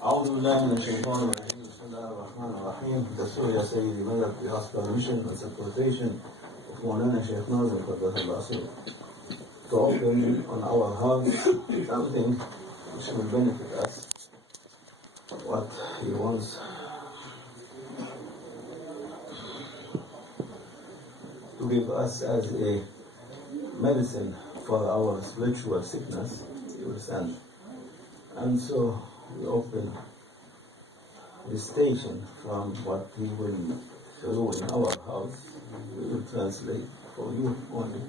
أعوذ بالله من الشيطان الرجيم. بسم الله الرحمن الرحيم. Tafsir Ya Sayyidi Madad, we ask permission and supportation of Maulana Shaykh Nazim Qaddas al-Asir to open on our hearts something which will benefit us, what he wants to give us as a medicine for our spiritual sickness, you understand. And so we open the station from what he will show in our house. We will translate for you only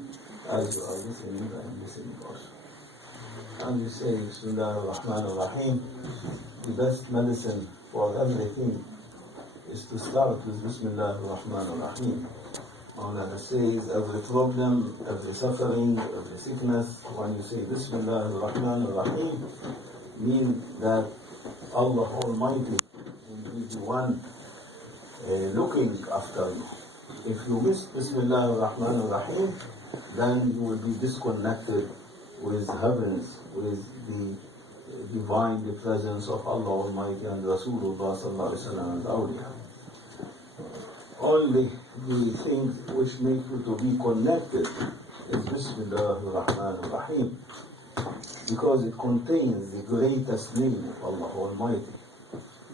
as you are listening and listening also. And we say Bismillah ar-Rahman ar-Rahim. The best medicine for everything is to start with Bismillah ar-Rahman ar-Rahim. Maulana says every problem, every suffering, every sickness, when you say Bismillah ar-Rahman ar-Rahim, mean that Allah Almighty will be the one looking after you. If you miss Bismillah ar-Rahman ar-Rahim, then you will be disconnected with heavens, with the divine, the presence of Allah Almighty and Rasulullah sallallahu alaihi wasallam and awliya. Only the things which make you to be connected is Bismillah ar-Rahman ar-Rahim, because it contains the greatest name of Allah Almighty.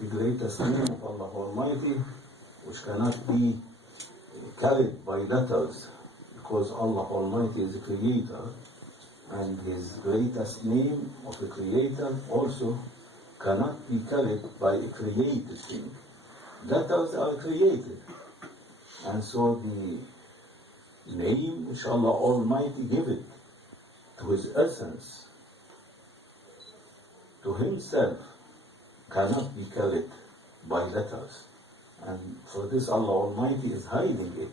The greatest name of Allah Almighty, which cannot be carried by letters, because Allah Almighty is a creator, and His greatest name of a creator also cannot be carried by a created thing. Letters are created, and so the name which Allah Almighty gave it to His essence, to Himself, cannot be carried by letters. And for this Allah Almighty is hiding it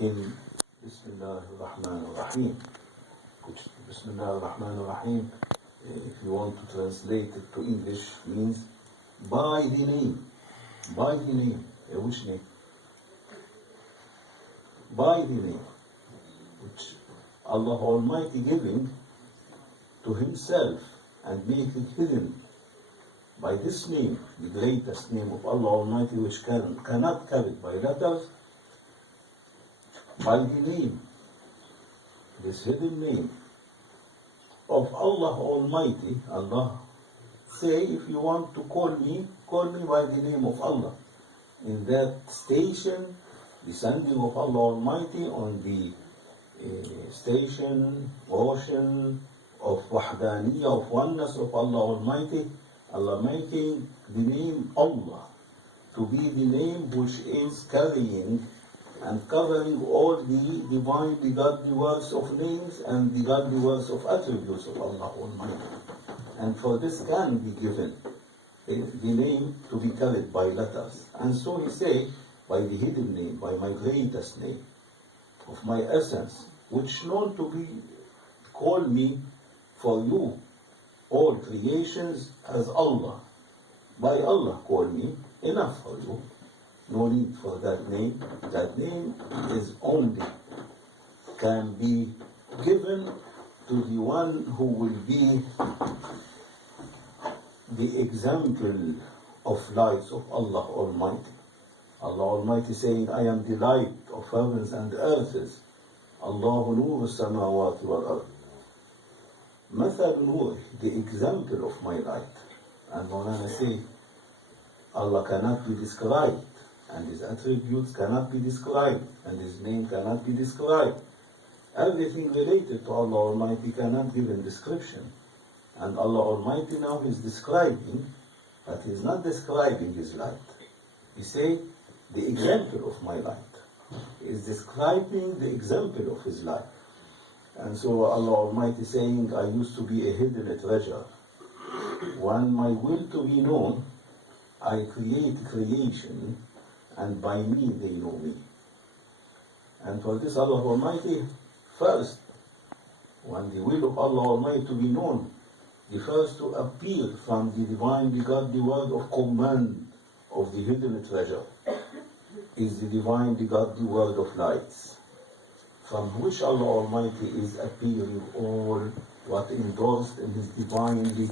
in Bismillah ar-Rahman ar-Rahim. Which Bismillah ar-Rahman ar-Rahim, if you want to translate it to English, means by the name. By the name. Which name? By the name which Allah Almighty giving to Himself and make it hidden by this name, the greatest name of Allah Almighty, which cannot carry by letters, by the name, this hidden name of Allah Almighty. Allah say, if you want to call me by the name of Allah. In that station, descending of Allah Almighty on the station, ocean of Wahdaniyah, of oneness of Allah Almighty, Allah making the name Allah to be the name which is carrying and covering all the divine, the godly words of names and the godly words of attributes of Allah Almighty. And for this can be given the name to be carried by letters. And so He say, by the hidden name, by my greatest name, of my essence, which known to be, call me for you, all creations, as Allah. By Allah call me, enough for you. No need for that name. That name is only can be given to the one who will be the example of lights of Allah Almighty. Allah Almighty saying, I am the light of heavens and earths. Allahu nur as-samawati wal ard. Mathal nur, the example of my light. And Maulana say, Allah cannot be described, and His attributes cannot be described, and His name cannot be described. Everything related to Allah Almighty cannot give a description. And Allah Almighty now is describing, but He is not describing His light. He say, the example of my light. He is describing the example of His light. And so Allah Almighty saying, I used to be a hidden treasure. When my will to be known, I create creation, and by me they know me. And for this Allah Almighty, first, when the will of Allah Almighty to be known, the first to appear from the divine, the godly word of command of the hidden treasure is the divine, the godly word of lights, from which Allah Almighty is appearing all what endorsed in His divinely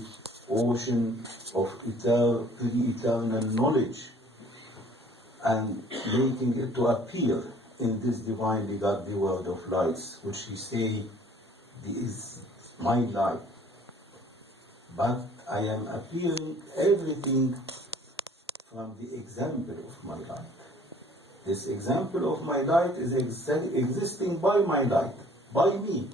ocean of eternal knowledge, and making it to appear in this divinely godly world of lights, which he say is my light. But I am appearing everything from the example of my light. This example of my light is existing by my light, by me,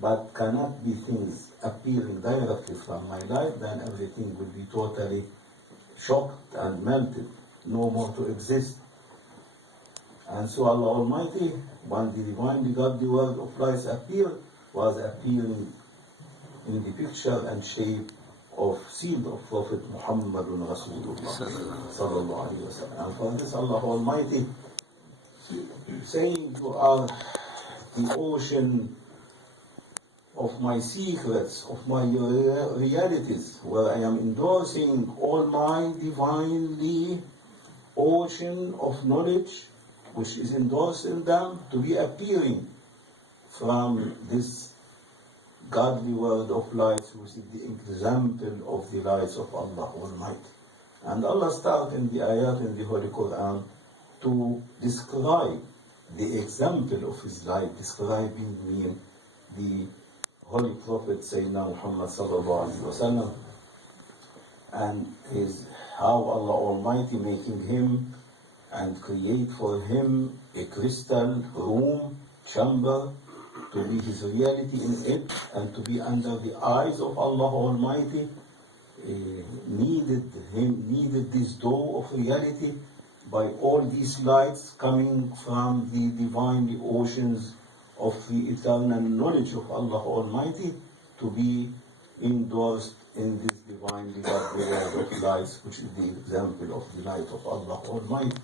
but cannot be things appearing directly from my light, then everything will be totally shocked and melted, no more to exist. And so Allah Almighty, when the divinely godly world of lights appeared, was appearing in the picture and shape of seed of Prophet Muhammadun Rasulullah sallallahu alaihi wasallam. And for this Allah Almighty saying, you are the ocean of my secrets, of my realities, where I am endorsing all my divinely ocean of knowledge, which is endorsed in them to be appearing from this godly world of lights, which is the example of the lights of Allah Almighty. And Allah starts in the ayat in the Holy Quran to describe the example of His light, describing the Holy Prophet Sayyidina Muhammad sallallahu alaihi wasallam, and how Allah Almighty making him and create for him a crystal room, chamber, to be his reality in it, and to be under the eyes of Allah Almighty, needed this door of reality by all these lights coming from the divinely oceans of the eternal knowledge of Allah Almighty to be endorsed in this divinely godly world of lights, which is the example of the light of Allah Almighty.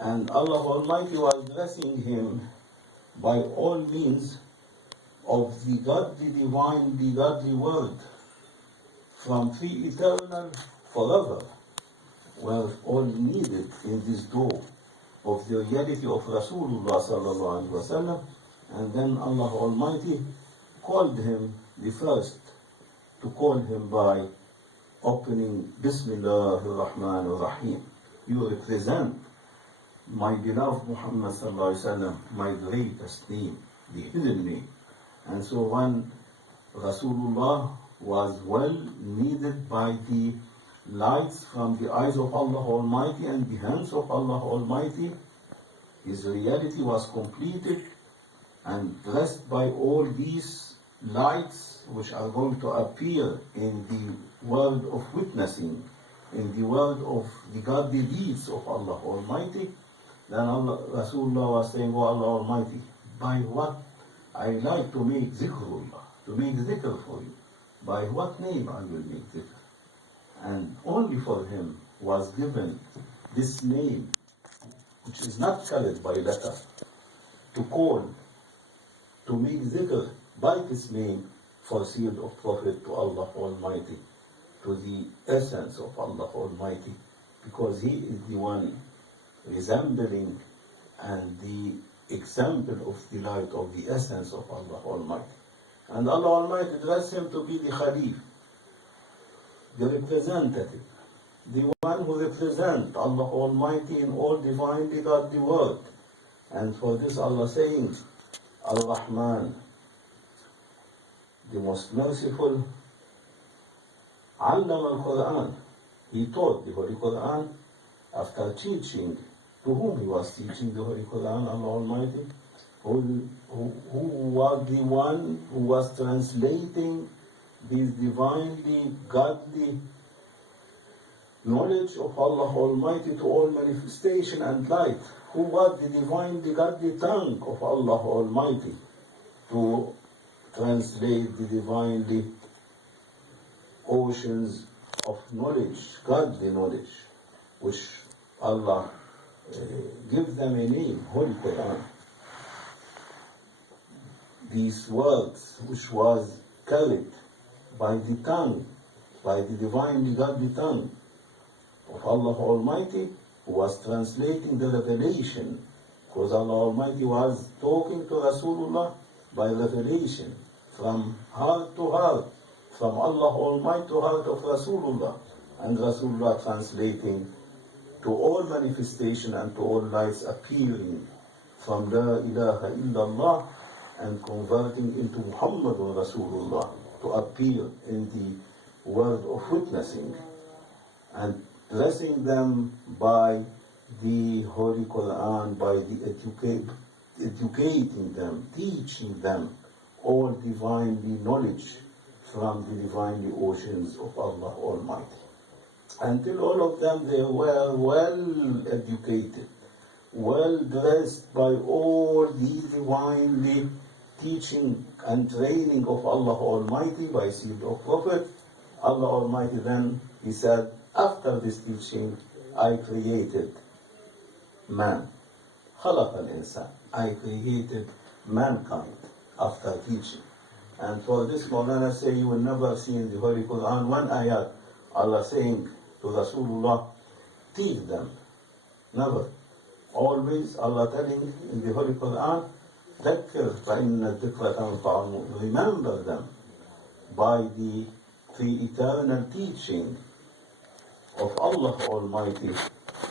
And Allah Almighty was blessing him by all means of the godly, divinely godly word from the eternal forever, were all needed in this door of the reality of Rasulullah sallallahu alaihi wasallam. And then Allah Almighty called him the first to call him by opening Bismillah ar-Rahman ar-Rahim. You represent my beloved Muhammad sallallahu alaihi wasallam, my greatest name, the hidden name. And so when Rasulullah was well needed by the lights from the eyes of Allah Almighty and the hands of Allah Almighty, his reality was completed and blessed by all these lights which are going to appear in the world of witnessing, in the world of the godly deeds of Allah Almighty. Then Rasulullah was saying, oh Allah Almighty, by what I like to make zikrullah, to make zikr for you, by what name I will make zikr? And only for him was given this name, which is not colored by letter, to call, to make zikr by this name for seal of Prophet to Allah Almighty, to the essence of Allah Almighty, because he is the one resembling and the example of the light of the essence of Allah Almighty. And Allah Almighty dressed him to be the Khalif, the representative, the one who represents Allah Almighty in all divinely godly world. And for this Allah saying, Ar-Rahman, the most merciful, Allama al-Quran, he taught the Holy Quran after teaching. To whom he was teaching the Holy Quran, Allah Almighty? Who was the one who was translating this divinely godly knowledge of Allah Almighty to all manifestation and light? Who was the divinely godly tongue of Allah Almighty to translate the divinely oceans of knowledge, godly knowledge, which Allah gives them a name, Holy Quran. These words which was carried by the tongue, by the divinely godly tongue of Allah Almighty, who was translating the revelation, because Allah Almighty was talking to Rasulullah by revelation, from heart to heart, from Allah Almighty to heart of Rasulullah, and Rasulullah translating to all manifestation and to all lights appearing from La ilaha illallah and converting into Muhammadun Rasulullah to appear in the world of witnessing and blessing them by the Holy Quran, by the educating them, teaching them all divinely knowledge from the divinely oceans of Allah Almighty. Until all of them, they were well educated, well dressed by all the divinely teaching and training of Allah Almighty by seed of Prophet. Allah Almighty then, He said, after this teaching, I created man. خلق الإنسان. I created mankind after teaching. And for this, Maulana say, you will never see in the Holy Quran one ayat, Allah saying to Rasulullah, teach them. Never. Always Allah telling in the Holy Quran, ذكر فإن الذكر تنفع المؤمنين. Remember them by the eternal teaching of Allah Almighty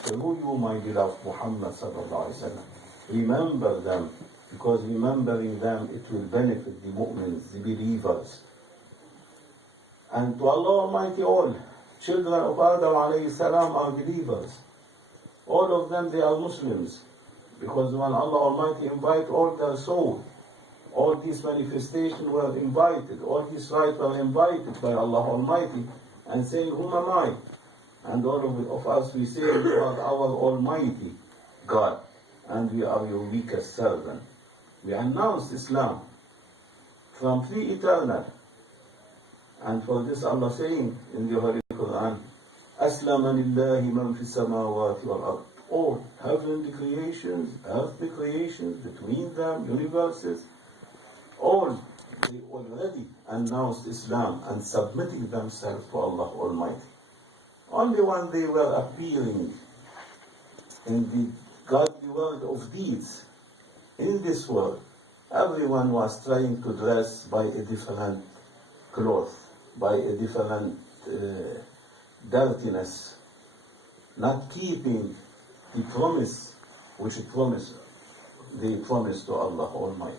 through you, my beloved Muhammad sallallahu alaihi wasallam. Remember them, because remembering them, it will benefit the mu'mins, the believers. And to Allah Almighty, all children of Adam alayhi salam are believers. All of them, they are Muslims. Because when Allah Almighty invite all their soul, all these manifestations were invited, all these rights were invited by Allah Almighty, and saying, whom am I? And all of us, we say, you are our Almighty God, and we are your weakest servant. We announced Islam from three eternal. And for this Allah saying in the Holy Quran, أَسْلَمَ لِلَّهِ مَنْ فِي السَّمَاوَاتِ وَالْأَرْضِ. All heavenly creations, earthly creations, between them, universes, all, they already announced Islam and submitting themselves to Allah Almighty. Only when they were appearing in the godly world of deeds, in this world, everyone was trying to dress by a different cloth, by a different dirtiness, not keeping the promise which they promised to Allah Almighty.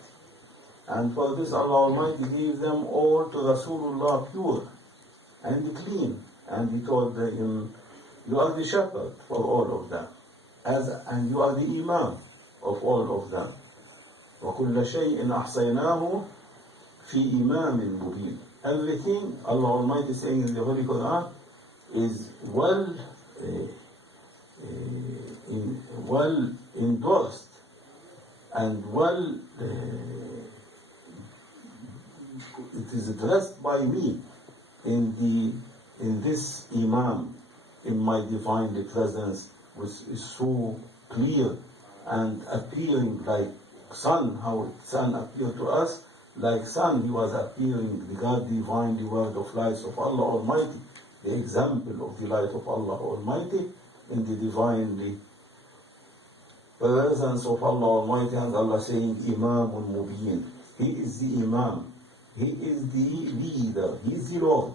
And for this Allah Almighty gave them all to Rasulullah pure and clean. And He told him, you are the shepherd for all of them, and you are the imam of all of them. وَكُلَّ شَيْءٍ أَحْصَيْنَاهُ فِي إِمَامٍ مُبِينٍ. Everything, Allah Almighty saying in the Holy Quran, is well endorsed and it is addressed by me in this Imam, in my divine presence, which is so clear and appearing like sun, how sun appeared to us, like sun, he was appearing, the God divine, the word of lights of Allah Almighty, the example of the light of Allah Almighty in the divinely presence of Allah Almighty, and Allah saying, Imamun Mubin. He is the Imam, He is the leader, He is the Lord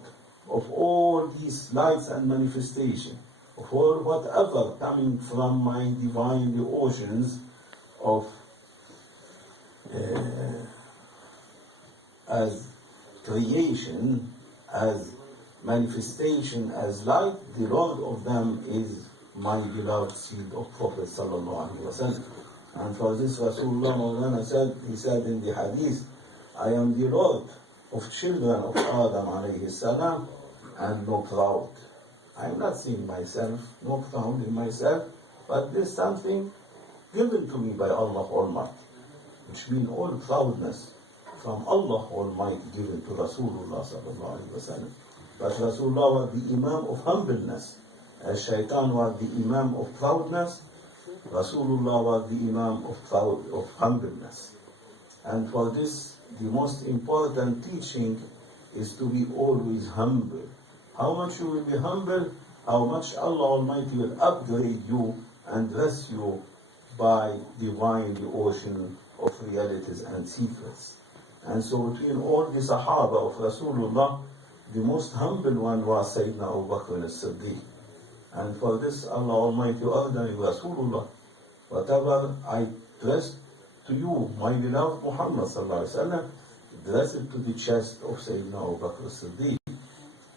of all these lights and manifestation, of all whatever coming from my divine oceans of as creation, as manifestation, as light. The Lord of them is my beloved seed of Prophet sallallahu alaihi wasallam. And for this Rasulullah Maulana said, he said in the hadith, I am the Lord of children of Adam alayhi salam, and no proud. I am not seeing myself, no proud in myself, but this is something given to me by Allah Almighty, which means all proudness from Allah Almighty given to Rasulullah sallallahu alaihi wasallam. But Rasulullah was the Imam of humbleness, as Shaitan was the Imam of proudness. Rasulullah was the Imam of humbleness. And for this, the most important teaching is to be always humble. How much you will be humble, how much Allah Almighty will upgrade you and bless you by divine the ocean of realities and secrets. And so between all the Sahaba of Rasulullah, the most humble one was Sayyidina Abu Bakr as-Siddiq. And for this, Allah Almighty ordered Rasulullah, whatever I dress to you, my beloved Muhammad sallallahu alaihi wasallam, dress it to the chest of Sayyidina Abu Bakr as-Siddiq,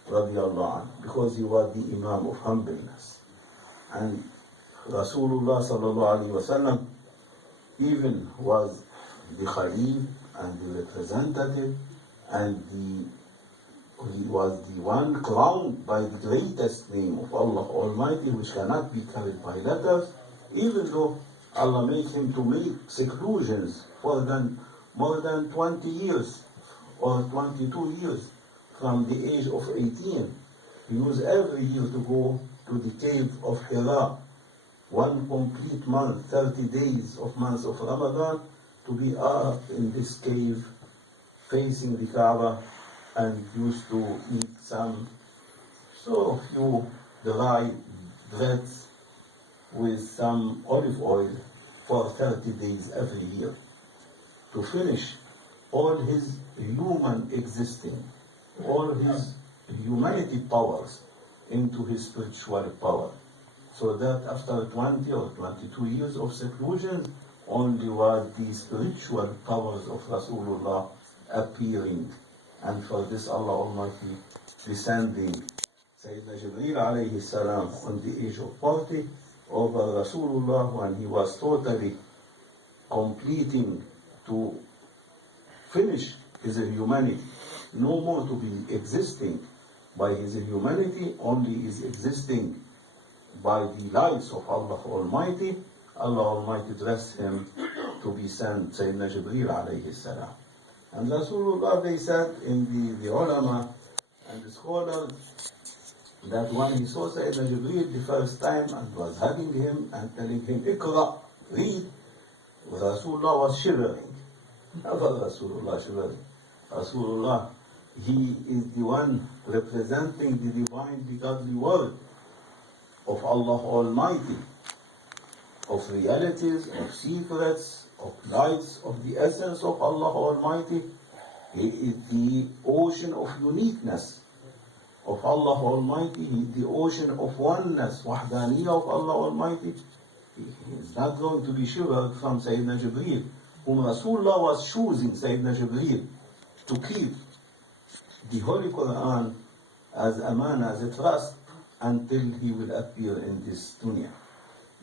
radiallahu anhu, because he was the Imam of humbleness. And Rasulullah sallallahu alaihi wasallam even was the Khalif and the representative, and he was the one crowned by the greatest name of Allah Almighty, which cannot be carried by letters, even though Allah made him to make seclusions for more than 20 years or 22 years from the age of 18. He used every year to go to the cave of Hira, one complete month, 30 days of months of Ramadan, to be up in this cave facing the Kaaba, and used to eat some few dry breads with some olive oil for 30 days every year, to finish all his human existing, all his humanity powers into his spiritual power. So that after 20 or 22 years of seclusion, only was the spiritual powers of Rasulullah appearing. And for this Allah Almighty descending Sayyidina Jibreel alayhi salam on the age of 40 over Rasulullah, when he was totally completing to finish his humanity, no more to be existing by his humanity, only is existing by the lights of Allah Almighty. Allah Almighty dressed him to be sent, Sayyidina Jibreel alayhi salam. And Rasulullah, they said in the ulama and the scholars, that when he saw Sayyidina Jibreel the first time and was hugging him and telling him, Iqra, read, Rasulullah was shivering. Never Rasulullah shivering. Rasulullah, he is the one representing the divine, the godly word of Allah Almighty, of realities, of secrets, of lights, of the essence of Allah Almighty. He is the ocean of uniqueness of Allah Almighty. He is the ocean of oneness, wahdaniyah of Allah Almighty. He is not going to be shivered from Sayyidina Jibreel, whom Rasulullah was choosing, Sayyidina Jibreel, to keep the Holy Quran as amana, as a trust, until he will appear in this dunya,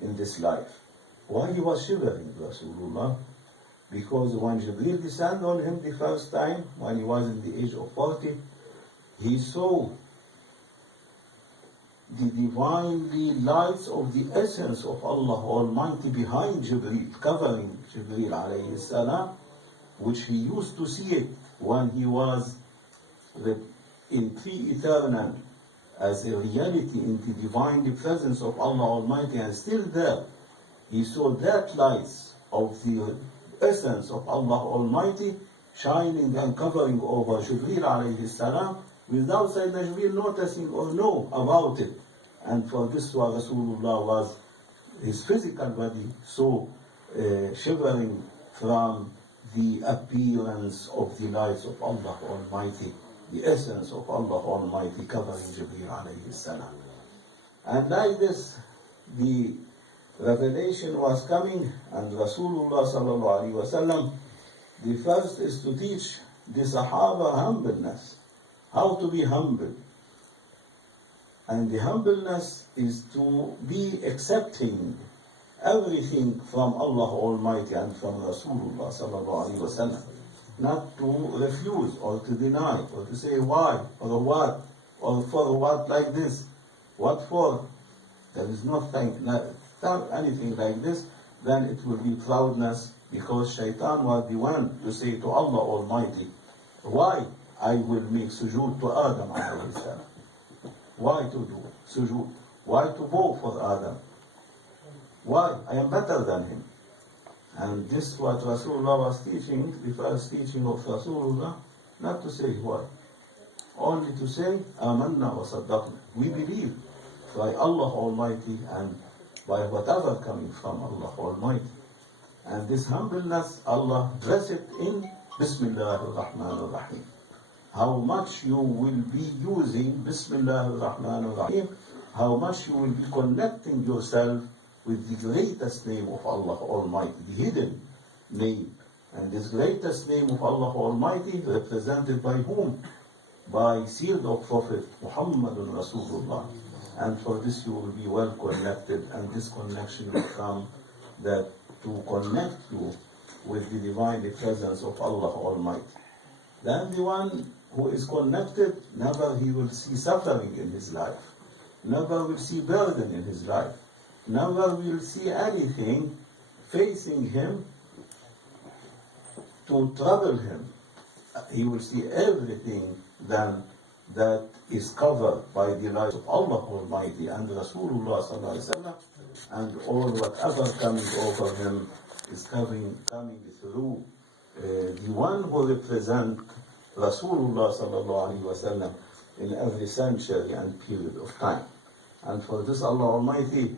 in this life. Why he was shivering, Rasulullah? Because when Jibreel descended on him the first time, when he was in the age of 40, he saw the divinely lights of the essence of Allah Almighty behind Jibreel, covering Jibreel alayhi salam, which he used to see it when he was in pre-eternal as a reality in the divine presence of Allah Almighty, and still there. He saw that lights of the essence of Allah Almighty shining and covering over Jibreel alayhi salam, without Sayyidina Jibreel noticing or know about it. And for this was Rasulullah was his physical body so shivering from the appearance of the lights of Allah Almighty, the essence of Allah Almighty covering Jibreel alayhi salam. And like this, the revelation was coming, and Rasulullah sallallahu alaihi wasallam, the first is to teach the Sahaba humbleness, how to be humble. And the humbleness is to be accepting everything from Allah Almighty and from Rasulullah sallallahu alaihi wasallam, not to refuse or to deny or to say why or what or for what like this, what for. There is nothing, not anything like this. Then it will be proudness, because Shaitan was the one to say to Allah Almighty, why I will make sujood to Adam alayhi salam? Why to do sujood? Why to bow for Adam? Why? I am better than him. And this is what Rasulullah was teaching, the first teaching of Rasulullah, not to say why. Only to say, Amanna wa saddaqna. We believe by Allah Almighty and by whatever coming from Allah Almighty. And this humbleness, Allah dress it in Bismillah ar-Rahman ar-Rahim. how much you will be using Bismillah ar-Rahman ar-Rahim, how much you will be connecting yourself with the greatest name of Allah Almighty, the hidden name. And this greatest name of Allah Almighty represented by whom? By sealed of Prophet Muhammadun Rasulullah. And for this you will be well connected, and this connection will come that to connect you with the divine presence of Allah Almighty. Then the one who is connected, never he will see suffering in his life, never will see burden in his life, never will see anything facing him to trouble him. He will see everything then that is covered by the light of Allah Almighty and Rasulullah Sallallahu Alaihi Wasallam, and all whatever coming over him is coming through the one who represents Rasulullah Sallallahu Alaihi Wasallam in every century and period of time. And for this Allah Almighty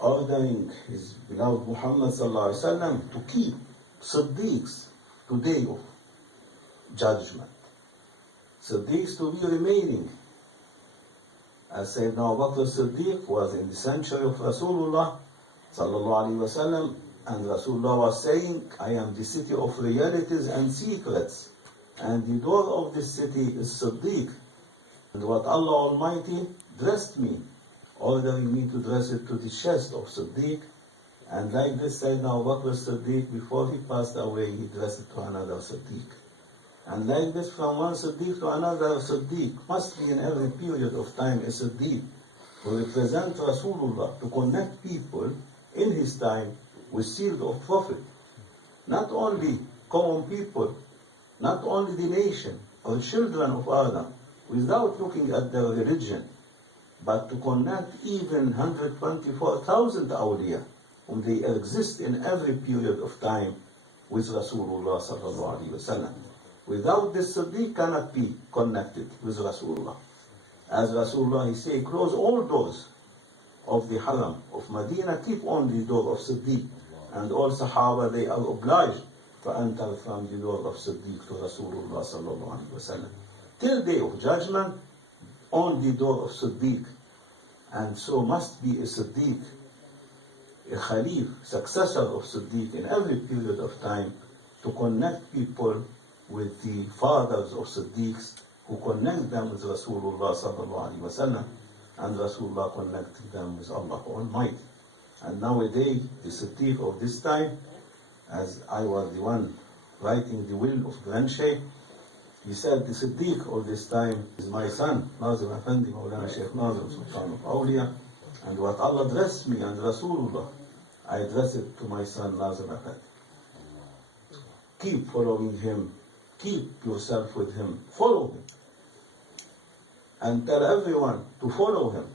ordering His beloved Muhammad Sallallahu Alaihi Wasallam to keep Siddiqs to day of judgment. Siddiqs to be remaining. As Sayyidina Abu Bakr Siddiq was in the century of Rasulullah Sallallahu Alaihi Wasallam, and Rasulullah was saying, I am the city of realities and secrets, and the door of this city is Siddiq. And what Allah Almighty dressed me, ordering me to dress it to the chest of Siddiq, and like this Sayyidina Abu Bakr Siddiq, before he passed away, he dressed it to another Siddiq. And like this, from one Siddiq to another Siddiq, must be in every period of time a Siddiq who represents Rasulullah to connect people in his time with sealed of Prophet. Not only common people, not only the nation or children of Adam, without looking at their religion, but to connect even 124,000 awliya, whom they exist in every period of time with Rasulullah Sallallahu Alaihi Wasallam. Without this, Siddiq cannot be connected with Rasulullah. As Rasulullah, he say, close all doors of the Haram of Medina, keep on the door of Siddiq. And all Sahaba, they are obliged to enter from the door of Siddiq to Rasulullah Sallallahu Alaihi Wasallam. Till day of judgment, on the door of Siddiq. And so must be a Siddiq, a Khalif, successor of Siddiq in every period of time, to connect people with the fathers of Siddiqs, who connect them with Rasulullah Sallallahu Alaihi Wasallam, and Rasulullah connected them with Allah Almighty. And nowadays, the Siddiq of this time, as I was the one writing the will of Grand Shaykh, he said, the Siddiq of this time is my son, Nazim Effendi, Mawlana Shaykh Nazim, Sultan of Awliya, and what Allah dressed me and Rasulullah, I address it to my son Nazim Effendi. Keep following him, keep yourself with him, follow him, and tell everyone to follow him,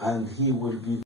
and he will be